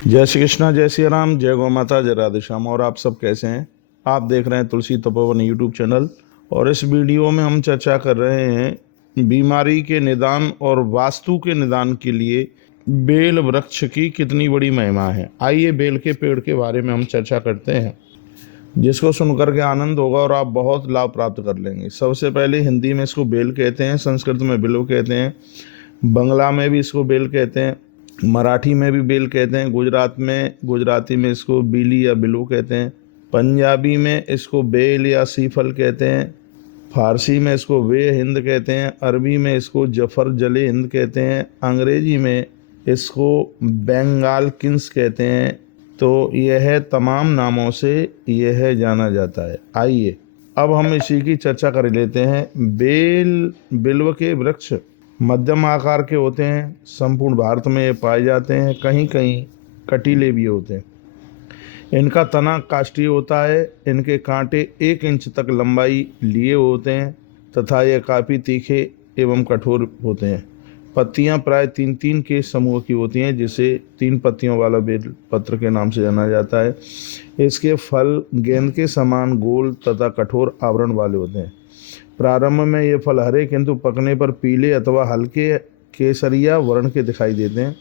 जय श्री कृष्णा, जय श्री राम, जय गौ माता, जय राधे श्याम। और आप सब कैसे हैं? आप देख रहे हैं तुलसी तपोवन यूट्यूब चैनल। और इस वीडियो में हम चर्चा कर रहे हैं बीमारी के निदान और वास्तु के निदान के लिए बेल वृक्ष की कितनी बड़ी महिमा है। आइए बेल के पेड़ के बारे में हम चर्चा करते हैं, जिसको सुनकर के आनंद होगा और आप बहुत लाभ प्राप्त कर लेंगे। सबसे पहले हिंदी में इसको बेल कहते हैं, संस्कृत में बिल्व कहते हैं, बंगला में भी इसको बेल कहते हैं, मराठी में भी बेल कहते हैं, गुजराती में इसको बीली या बिलू कहते हैं, पंजाबी में इसको बेल या सीफल कहते हैं, फारसी में इसको वे हिंद कहते हैं, अरबी में इसको जफर जले हिंद कहते हैं, अंग्रेजी में इसको बंगाल किंग्स कहते हैं। तो यह तमाम नामों से यह जाना जाता है। आइए अब हम इसी की चर्चा कर लेते हैं। बिल्व के वृक्ष मध्यम आकार के होते हैं, संपूर्ण भारत में ये पाए जाते हैं, कहीं कहीं कटीले भी होते हैं। इनका तना काष्ठीय होता है, इनके कांटे 1 इंच तक लंबाई लिए होते हैं तथा ये काफ़ी तीखे एवं कठोर होते हैं। पत्तियां प्राय 3-3 के समूह की होती हैं, जिसे 3 पत्तियों वाला बेल पत्र के नाम से जाना जाता है। इसके फल गेंद के समान गोल तथा कठोर आवरण वाले होते हैं। प्रारंभ में ये फल हरे, किंतु पकने पर पीले अथवा हल्के केसरिया वर्ण के दिखाई देते हैं।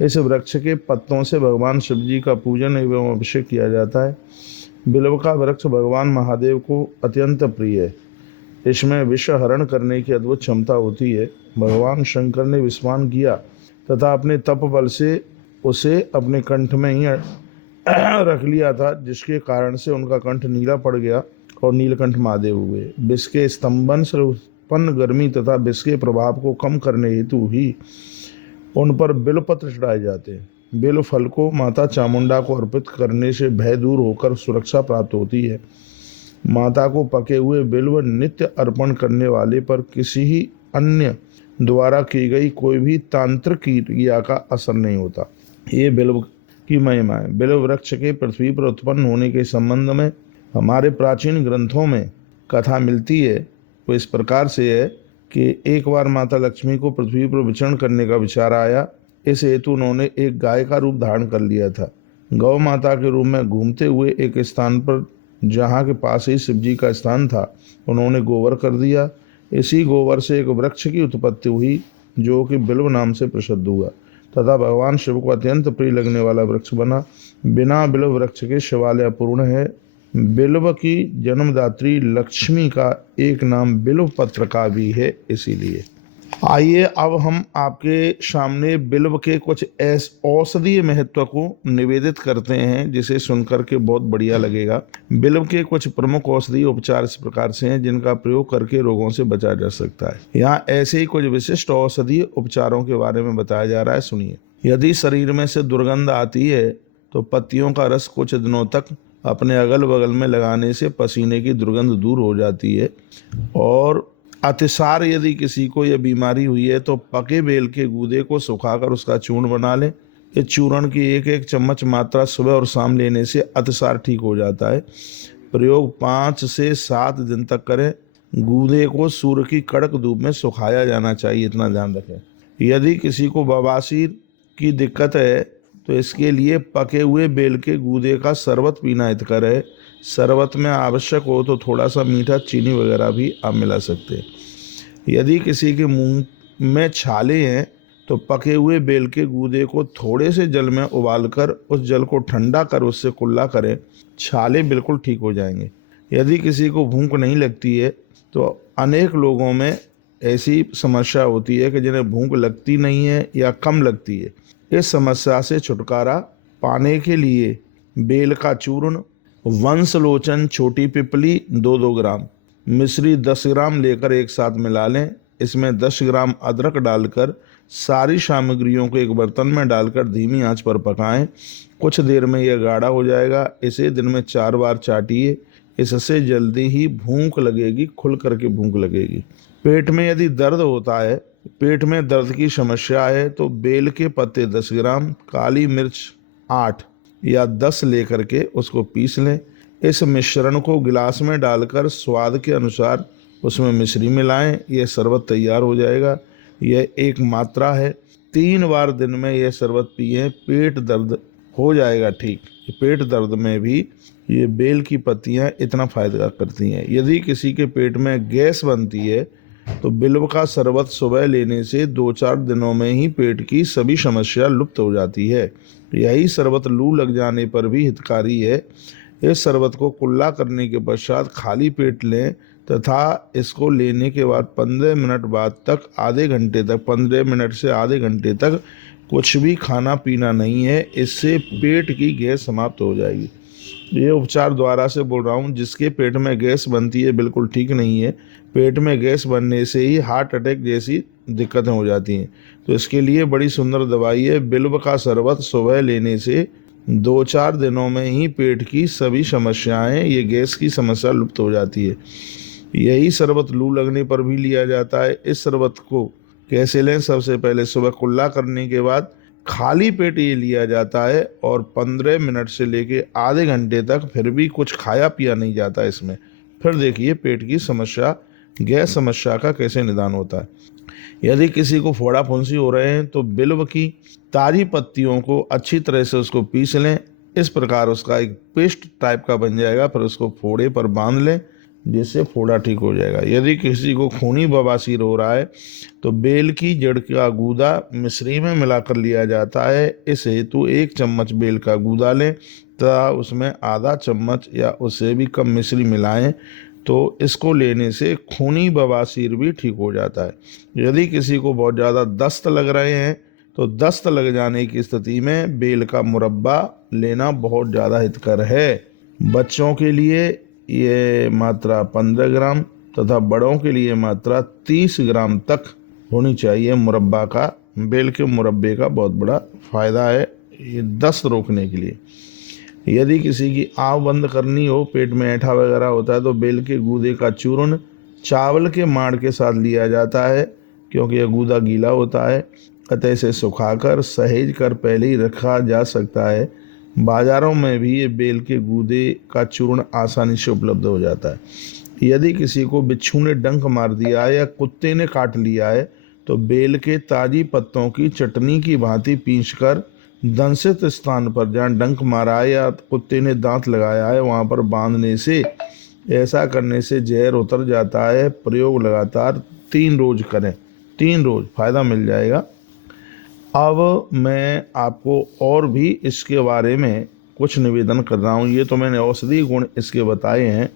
इस वृक्ष के पत्तों से भगवान शिव जी का पूजन एवं अभिषेक किया जाता है। बिल्व का वृक्ष भगवान महादेव को अत्यंत प्रिय है। इसमें विष हरण करने की अद्भुत क्षमता होती है। भगवान शंकर ने विस्वान किया तथा अपने तप बल से उसे अपने कंठ में ही रख लिया था, जिसके कारण से उनका कंठ नीला पड़ गया और नीलकंठ महादेव हुए। विष के स्तंभन से उत्पन्न गर्मी तथा विष के प्रभाव को कम करने हेतु ही उन पर बिल्व पत्र चढ़ाए जाते हैं। बिल्व फल को माता चामुंडा को अर्पित करने से भय दूर होकर सुरक्षा प्राप्त होती है। माता को पके हुए बिल्व नित्य अर्पण करने वाले पर किसी ही अन्य द्वारा की गई कोई भी तांत्रिक क्रिया का असर नहीं होता। ये बिल्व की महिमा है। बिल्व वृक्ष के पृथ्वी पर उत्पन्न होने के संबंध में हमारे प्राचीन ग्रंथों में कथा मिलती है। वो इस प्रकार से है कि एक बार माता लक्ष्मी को पृथ्वी पर विचरण करने का विचार आया। इस हेतु उन्होंने एक गाय का रूप धारण कर लिया था। गौ माता के रूप में घूमते हुए एक स्थान पर, जहाँ के पास ही शिव जी का स्थान था, उन्होंने गोबर कर दिया। इसी गोबर से एक वृक्ष की उत्पत्ति हुई, जो कि बिल्व नाम से प्रसिद्ध हुआ तथा भगवान शिव को अत्यंत प्रिय लगने वाला वृक्ष बना। बिना बिल्व वृक्ष के शिवालय अपूर्ण है। बिल्व की जन्मदात्री लक्ष्मी का एक नाम बिल्व पत्र का भी है, इसीलिए। आइए अब हम आपके सामने बिल्व के कुछ औषधीय महत्व को निवेदित करते हैं, जिसे सुनकर के बहुत बढ़िया लगेगा। बिल्व के कुछ प्रमुख औषधीय उपचार इस प्रकार से हैं, जिनका प्रयोग करके रोगों से बचा जा सकता है। यहाँ ऐसे ही कुछ विशिष्ट औषधीय उपचारों के बारे में बताया जा रहा है, सुनिए। यदि शरीर में से दुर्गंध आती है तो पत्तियों का रस कुछ दिनों तक अपने अगल बगल में लगाने से पसीने की दुर्गंध दूर हो जाती है। और अतिसार यदि किसी को यह बीमारी हुई है तो पके बेल के गूदे को सुखाकर उसका चूर्ण बना लें। इस चूर्ण की 1-1 चम्मच मात्रा सुबह और शाम लेने से अतिसार ठीक हो जाता है। प्रयोग 5 से 7 दिन तक करें। गूदे को सूर्य की कड़क धूप में सुखाया जाना चाहिए, इतना ध्यान रखें। यदि किसी को बवासीर की दिक्कत है तो इसके लिए पके हुए बेल के गूदे का शरबत पीना हितकर है। शरबत में आवश्यक हो तो थोड़ा सा मीठा चीनी वगैरह भी आप मिला सकते हैं। यदि किसी के मुंह में छाले हैं तो पके हुए बेल के गूदे को थोड़े से जल में उबालकर उस जल को ठंडा कर उससे कुल्ला करें, छाले बिल्कुल ठीक हो जाएंगे। यदि किसी को भूख नहीं लगती है तो अनेक लोगों में ऐसी समस्या होती है कि जिन्हें भूख लगती नहीं है या कम लगती है। इस समस्या से छुटकारा पाने के लिए बेल का चूर्ण, वंशलोचन छोटी पिपली 2-2 ग्राम, मिश्री 10 ग्राम लेकर एक साथ मिला लें। इसमें 10 ग्राम अदरक डालकर सारी सामग्रियों को एक बर्तन में डालकर धीमी आंच पर पकाएं। कुछ देर में यह गाढ़ा हो जाएगा। इसे दिन में 4 बार चाटिए। इससे जल्दी ही भूख लगेगी, खुल करके भूख लगेगी। पेट में यदि दर्द होता है, पेट में दर्द की समस्या है, तो बेल के पत्ते 10 ग्राम, काली मिर्च 8 या 10 लेकर के उसको पीस लें। इस मिश्रण को गिलास में डालकर स्वाद के अनुसार उसमें मिश्री मिलाएं। यह शरबत तैयार हो जाएगा। यह एक मात्रा है। 3 बार दिन में यह शरबत पिएं। पेट दर्द हो जाएगा ठीक। पेट दर्द में भी ये बेल की पत्तियां इतना फायदा करती हैं। यदि किसी के पेट में गैस बनती है तो बिल्व का शरबत सुबह लेने से 2-4 दिनों में ही पेट की सभी समस्या लुप्त हो जाती है। यही शरबत लू लग जाने पर भी हितकारी है। इस शरबत को कुल्ला करने के पश्चात खाली पेट लें तथा इसको लेने के बाद 15 मिनट बाद तक आधे घंटे तक 15 मिनट से आधे घंटे तक कुछ भी खाना पीना नहीं है। इससे पेट की गैस समाप्त हो जाएगी। ये उपचार द्वारा से बोल रहा हूँ। जिसके पेट में गैस बनती है बिल्कुल ठीक नहीं है। पेट में गैस बनने से ही हार्ट अटैक जैसी दिक्कतें हो जाती हैं। तो इसके लिए बड़ी सुंदर दवाई है। बिल्व का शरबत सुबह लेने से 2-4 दिनों में ही पेट की सभी समस्याएं, ये गैस की समस्या लुप्त हो जाती है। यही शरबत लू लगने पर भी लिया जाता है। इस शरबत को कैसे लें? सबसे पहले सुबह कुल्ला करने के बाद खाली पेट ये लिया जाता है और 15 मिनट से लेके आधे घंटे तक फिर भी कुछ खाया पिया नहीं जाता इसमें। फिर देखिए पेट की समस्या, गैस समस्या का कैसे निदान होता है। यदि किसी को फोड़ा फुंसी हो रहे हैं तो बिल्व की ताजी पत्तियों को अच्छी तरह से उसको पीस लें। इस प्रकार उसका एक पेस्ट टाइप का बन जाएगा। फिर उसको फोड़े पर बांध लें जिससे फोड़ा ठीक हो जाएगा। यदि किसी को खूनी बवासीर हो रहा है तो बेल की जड़ का गूदा मिश्री में मिलाकर लिया जाता है। इस हेतु 1 चम्मच बेल का गूदा लें तथा उसमें आधा चम्मच या उससे भी कम मिश्री मिलाएं तो इसको लेने से खूनी बवासीर भी ठीक हो जाता है। यदि किसी को बहुत ज़्यादा दस्त लग रहे हैं तो दस्त लग जाने की स्थिति में बेल का मुरब्बा लेना बहुत ज़्यादा हितकर है। बच्चों के लिए ये मात्रा 15 ग्राम तथा बड़ों के लिए मात्रा 30 ग्राम तक होनी चाहिए। मुरब्बा का, बेल के मुरब्बे का बहुत बड़ा फ़ायदा है ये दस्त रोकने के लिए। यदि किसी की आँख बंद करनी हो, पेट में ऐंठा वगैरह होता है तो बेल के गूदे का चूर्ण चावल के माड़ के साथ लिया जाता है क्योंकि यह गूदा गीला होता है। अतः इसे सुखाकर सहेज कर पहले ही रखा जा सकता है। बाज़ारों में भी ये बेल के गूदे का चूर्ण आसानी से उपलब्ध हो जाता है। यदि किसी को बिच्छू ने डंक मार दिया है या कुत्ते ने काट लिया है तो बेल के ताज़ी पत्तों की चटनी की भांति पीसकर दंशित स्थान पर जहाँ डंक मारा है या कुत्ते ने दांत लगाया है वहाँ पर बांधने से, ऐसा करने से जहर उतर जाता है। प्रयोग लगातार 3 रोज करें, 3 रोज फ़ायदा मिल जाएगा। अब मैं आपको और भी इसके बारे में कुछ निवेदन कर रहा हूँ। ये तो मैंने औषधि गुण इसके बताए हैं।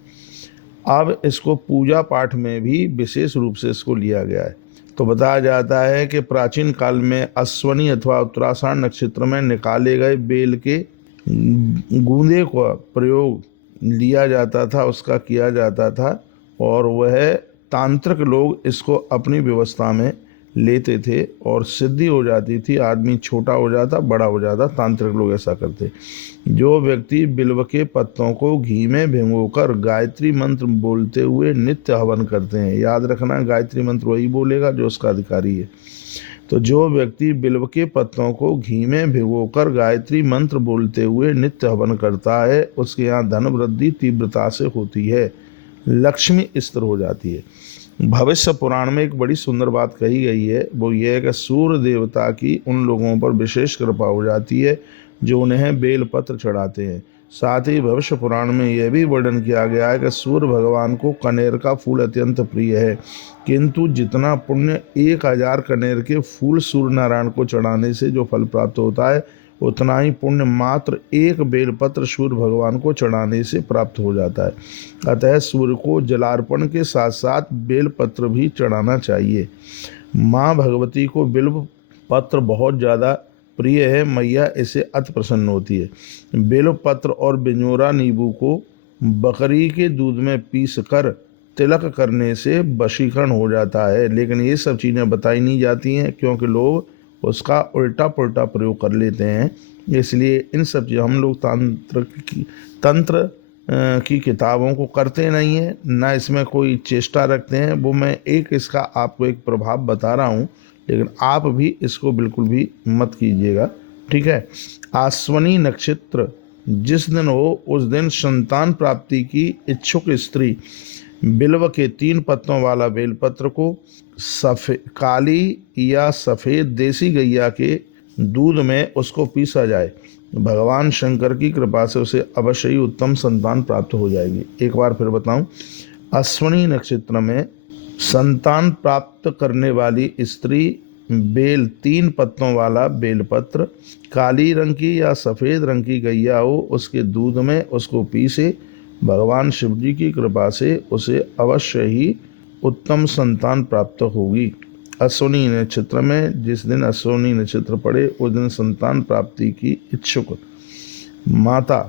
अब इसको पूजा पाठ में भी विशेष रूप से इसको लिया गया है। तो बताया जाता है कि प्राचीन काल में अश्वनी अथवा उत्तराषाढ़ नक्षत्र में निकाले गए बेल के गूंदे का प्रयोग लिया जाता था, उसका किया जाता था और वह तांत्रिक लोग इसको अपनी व्यवस्था में लेते थे और सिद्धि हो जाती थी। आदमी छोटा हो जाता, बड़ा हो जाता, तांत्रिक लोग ऐसा करते। जो व्यक्ति बिल्व के पत्तों को घी में भिगोकर गायत्री मंत्र बोलते हुए नित्य हवन करते हैं, याद रखना गायत्री मंत्र वही बोलेगा जो उसका अधिकारी है। तो जो व्यक्ति बिल्व के पत्तों को घी में भिगोकर गायत्री मंत्र बोलते हुए नित्य हवन करता है उसके यहाँ धन वृद्धि तीव्रता से होती है, लक्ष्मी स्थिर हो जाती है। भविष्य पुराण में एक बड़ी सुंदर बात कही गई है, वो ये है कि सूर्य देवता की उन लोगों पर विशेष कृपा हो जाती है जो उन्हें बेलपत्र चढ़ाते हैं। साथ ही भविष्य पुराण में यह भी वर्णन किया गया है कि सूर्य भगवान को कनेर का फूल अत्यंत प्रिय है, किंतु जितना पुण्य 1000 कनेर के फूल सूर्य नारायण को चढ़ाने से जो फल प्राप्त होता है उतना ही पुण्य मात्र 1 बेलपत्र सूर्य भगवान को चढ़ाने से प्राप्त हो जाता है। अतः सूर्य को जलार्पण के साथ साथ बेलपत्र भी चढ़ाना चाहिए। माँ भगवती को बिल्व पत्र बहुत ज़्यादा प्रिय है, मैया इसे अति प्रसन्न होती है। बेल पत्र और बिंजोरा नींबू को बकरी के दूध में पीस कर तिलक करने से वशीकरण हो जाता है, लेकिन ये सब चीज़ें बताई नहीं जाती हैं क्योंकि लोग उसका उल्टा पुल्टा प्रयोग कर लेते हैं। इसलिए इन सब चीज़ हम लोग तंत्र की किताबों को करते नहीं हैं, ना इसमें कोई चेष्टा रखते हैं। वो मैं एक इसका आपको एक प्रभाव बता रहा हूँ, लेकिन आप भी इसको बिल्कुल भी मत कीजिएगा, ठीक है। आश्वनी नक्षत्र जिस दिन हो उस दिन संतान प्राप्ति की इच्छुक स्त्री बिल्व के 3 पत्तों वाला बेलपत्र को काली या सफ़ेद देसी गैया के दूध में उसको पीसा जाए, भगवान शंकर की कृपा से उसे अवश्य ही उत्तम संतान प्राप्त हो जाएगी। एक बार फिर बताऊं, अश्विनी नक्षत्र में संतान प्राप्त करने वाली स्त्री बेल 3 पत्तों वाला बेलपत्र, काली रंग की या सफेद रंग की गैया हो उसके दूध में उसको पीसे, भगवान शिव जी की कृपा से उसे अवश्य ही उत्तम संतान प्राप्त होगी। अश्विनी नक्षत्र में जिस दिन अश्विनी नक्षत्र पड़े उस दिन संतान प्राप्ति की इच्छुक माता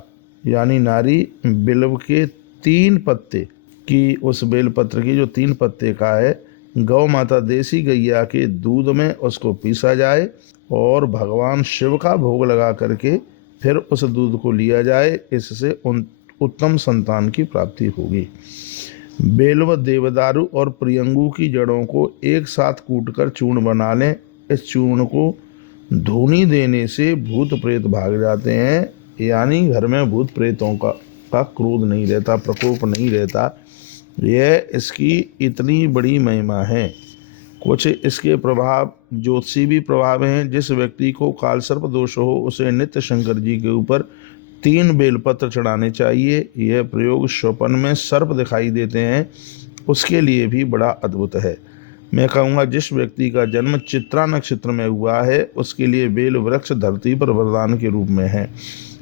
यानी नारी बिल्व के 3 पत्ते की, उस बेलपत्र की जो 3 पत्ते का है, गौ माता देसी गैया के दूध में उसको पीसा जाए और भगवान शिव का भोग लगा करके फिर उस दूध को लिया जाए, इससे उत्तम संतान की प्राप्ति होगी। बेलव, देवदारू और प्रियंगू की जड़ों को एक साथ कूटकर चूर्ण बना लें। इस चूर्ण को धूनी देने से भूत प्रेत भाग जाते हैं, यानी घर में भूत प्रेतों का क्रोध नहीं रहता, प्रकोप नहीं रहता। यह इसकी इतनी बड़ी महिमा है। कुछ इसके प्रभाव ज्योतिषी भी प्रभाव हैं। जिस व्यक्ति को कालसर्प दोष हो उसे नित्य शंकर जी के ऊपर 3 बेलपत्र चढ़ाने चाहिए। यह प्रयोग स्वप्न में सर्प दिखाई देते हैं उसके लिए भी बड़ा अद्भुत है। मैं कहूँगा जिस व्यक्ति का जन्म चित्रा नक्षत्र में हुआ है उसके लिए बेल वृक्ष धरती पर वरदान के रूप में है।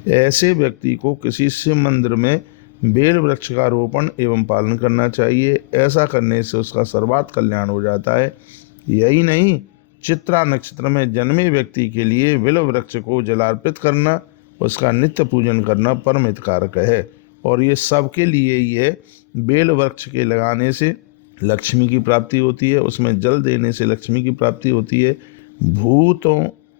ऐसे व्यक्ति को किसी शिव मंदिर में बेल वृक्ष का रोपण एवं पालन करना चाहिए। ऐसा करने से उसका सर्वात कल्याण हो जाता है। यही नहीं, चित्रा नक्षत्र में जन्मे व्यक्ति के लिए बिल्व वृक्ष को जलार्पित करना, उसका नित्य पूजन करना परम हितकारक है। और ये सबके लिए ही है। बेल वृक्ष के लगाने से लक्ष्मी की प्राप्ति होती है, उसमें जल देने से लक्ष्मी की प्राप्ति होती है, भूतों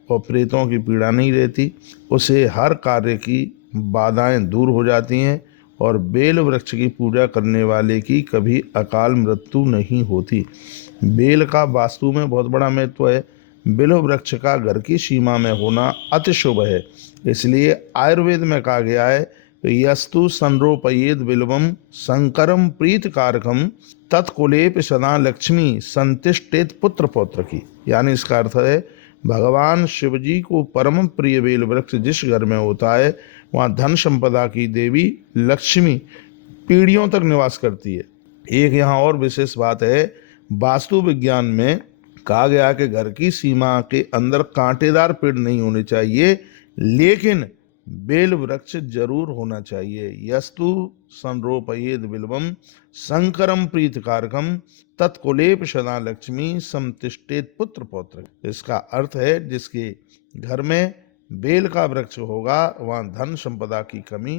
और प्रेतों की पीड़ा नहीं रहती, उसे हर कार्य की बाधाएं दूर हो जाती हैं और बेल वृक्ष की पूजा करने वाले की कभी अकाल मृत्यु नहीं होती। बेल का वास्तु में बहुत बड़ा महत्व है। बिल्व वृक्ष का घर की सीमा में होना अति शुभ है। इसलिए आयुर्वेद में कहा गया है, यस्तु संरोपयेद बिल्वम शंकरम प्रीत कारकम तत्कुलेप सदा लक्ष्मी संतिष्ठेत पुत्र पौत्र की। यानी इसका अर्थ है, भगवान शिव जी को परम प्रिय बेल वृक्ष जिस घर में होता है वहाँ धन संपदा की देवी लक्ष्मी पीढ़ियों तक निवास करती है। एक यहाँ और विशेष बात है, वास्तु विज्ञान में कहा गया कि घर की सीमा के अंदर कांटेदार पेड़ नहीं होने चाहिए, लेकिन बेल वृक्ष जरूर होना चाहिए। यस्तु संरोपयेद बिल्वम शंकरम प्रीतकारकम तत्कुलेप सदा लक्ष्मी समतिष्ठेत पुत्र पौत्र। इसका अर्थ है, जिसके घर में बेल का वृक्ष होगा वहाँ धन संपदा की कमी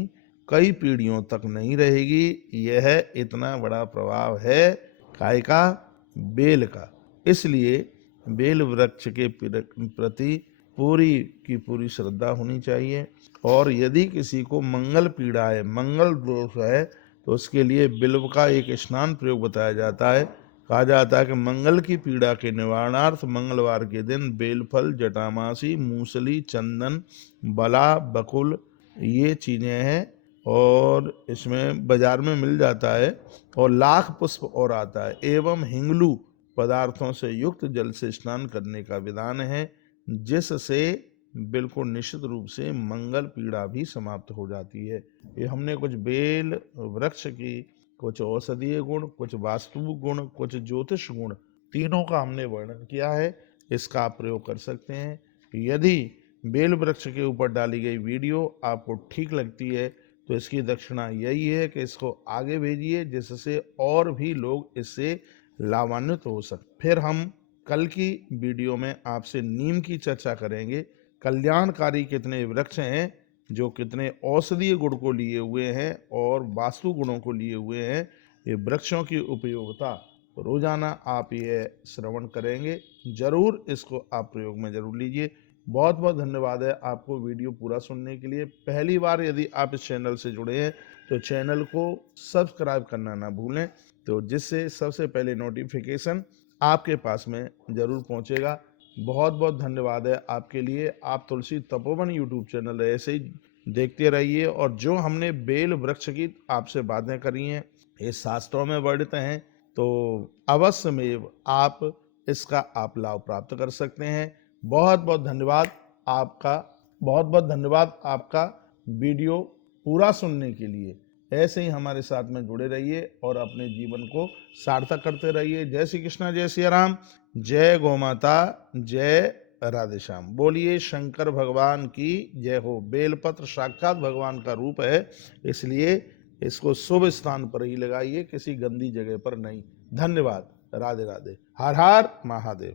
कई पीढ़ियों तक नहीं रहेगी। यह इतना बड़ा प्रभाव है काय का, बेल का। इसलिए बेल वृक्ष के प्रति पूरी की पूरी श्रद्धा होनी चाहिए। और यदि किसी को मंगल पीड़ा है, मंगल दोष है, तो उसके लिए बिल्व का एक स्नान प्रयोग बताया जाता है। कहा जाता है कि मंगल की पीड़ा के निवारणार्थ मंगलवार के दिन बेलफल, जटामासी, मूसली, चंदन, बला, बकुल ये चीज़ें हैं और इसमें बाजार में मिल जाता है, और लाख पुष्प और आता है, एवं हिंगलू पदार्थों से युक्त जल से स्नान करने का विधान है, जिससे बिल्कुल निश्चित रूप से मंगल पीड़ा भी समाप्त हो जाती है। ये हमने कुछ बेल वृक्ष की कुछ औषधीय गुण, कुछ वास्तु गुण, कुछ ज्योतिष गुण, तीनों का हमने वर्णन किया है। इसका आप प्रयोग कर सकते हैं। यदि बेल वृक्ष के ऊपर डाली गई वीडियो आपको ठीक लगती है तो इसकी दक्षिणा यही है कि इसको आगे भेजिए, जिससे और भी लोग इससे लाभान्वित हो सके। फिर हम कल की वीडियो में आपसे नीम की चर्चा करेंगे। कल्याणकारी कितने वृक्ष हैं जो कितने औषधीय गुण को लिए हुए हैं और वास्तु गुणों को लिए हुए हैं। ये वृक्षों की उपयोगिता रोजाना आप ये श्रवण करेंगे, जरूर इसको आप प्रयोग में जरूर लीजिए। बहुत बहुत धन्यवाद है आपको वीडियो पूरा सुनने के लिए। पहली बार यदि आप इस चैनल से जुड़े हैं तो चैनल को सब्सक्राइब करना ना भूलें, तो जिससे सबसे पहले नोटिफिकेशन आपके पास में जरूर पहुंचेगा। बहुत बहुत धन्यवाद है आपके लिए। आप तुलसी तपोवन यूट्यूब चैनल ऐसे ही देखते रहिए, और जो हमने बेल वृक्ष की आपसे बातें करी हैं ये शास्त्रों में वर्णित हैं, तो अवश्य में आप इसका आप लाभ प्राप्त कर सकते हैं। बहुत बहुत धन्यवाद आपका। बहुत बहुत धन्यवाद आपका वीडियो पूरा सुनने के लिए। ऐसे ही हमारे साथ में जुड़े रहिए और अपने जीवन को सार्थक करते रहिए। जय श्री कृष्णा, जय श्री राम, जय गौ माता, जय राधे श्याम। बोलिए शंकर भगवान की जय हो। बेलपत्र साक्षात भगवान का रूप है, इसलिए इसको शुभ स्थान पर ही लगाइए, किसी गंदी जगह पर नहीं। धन्यवाद। राधे राधे। हर हर महादेव।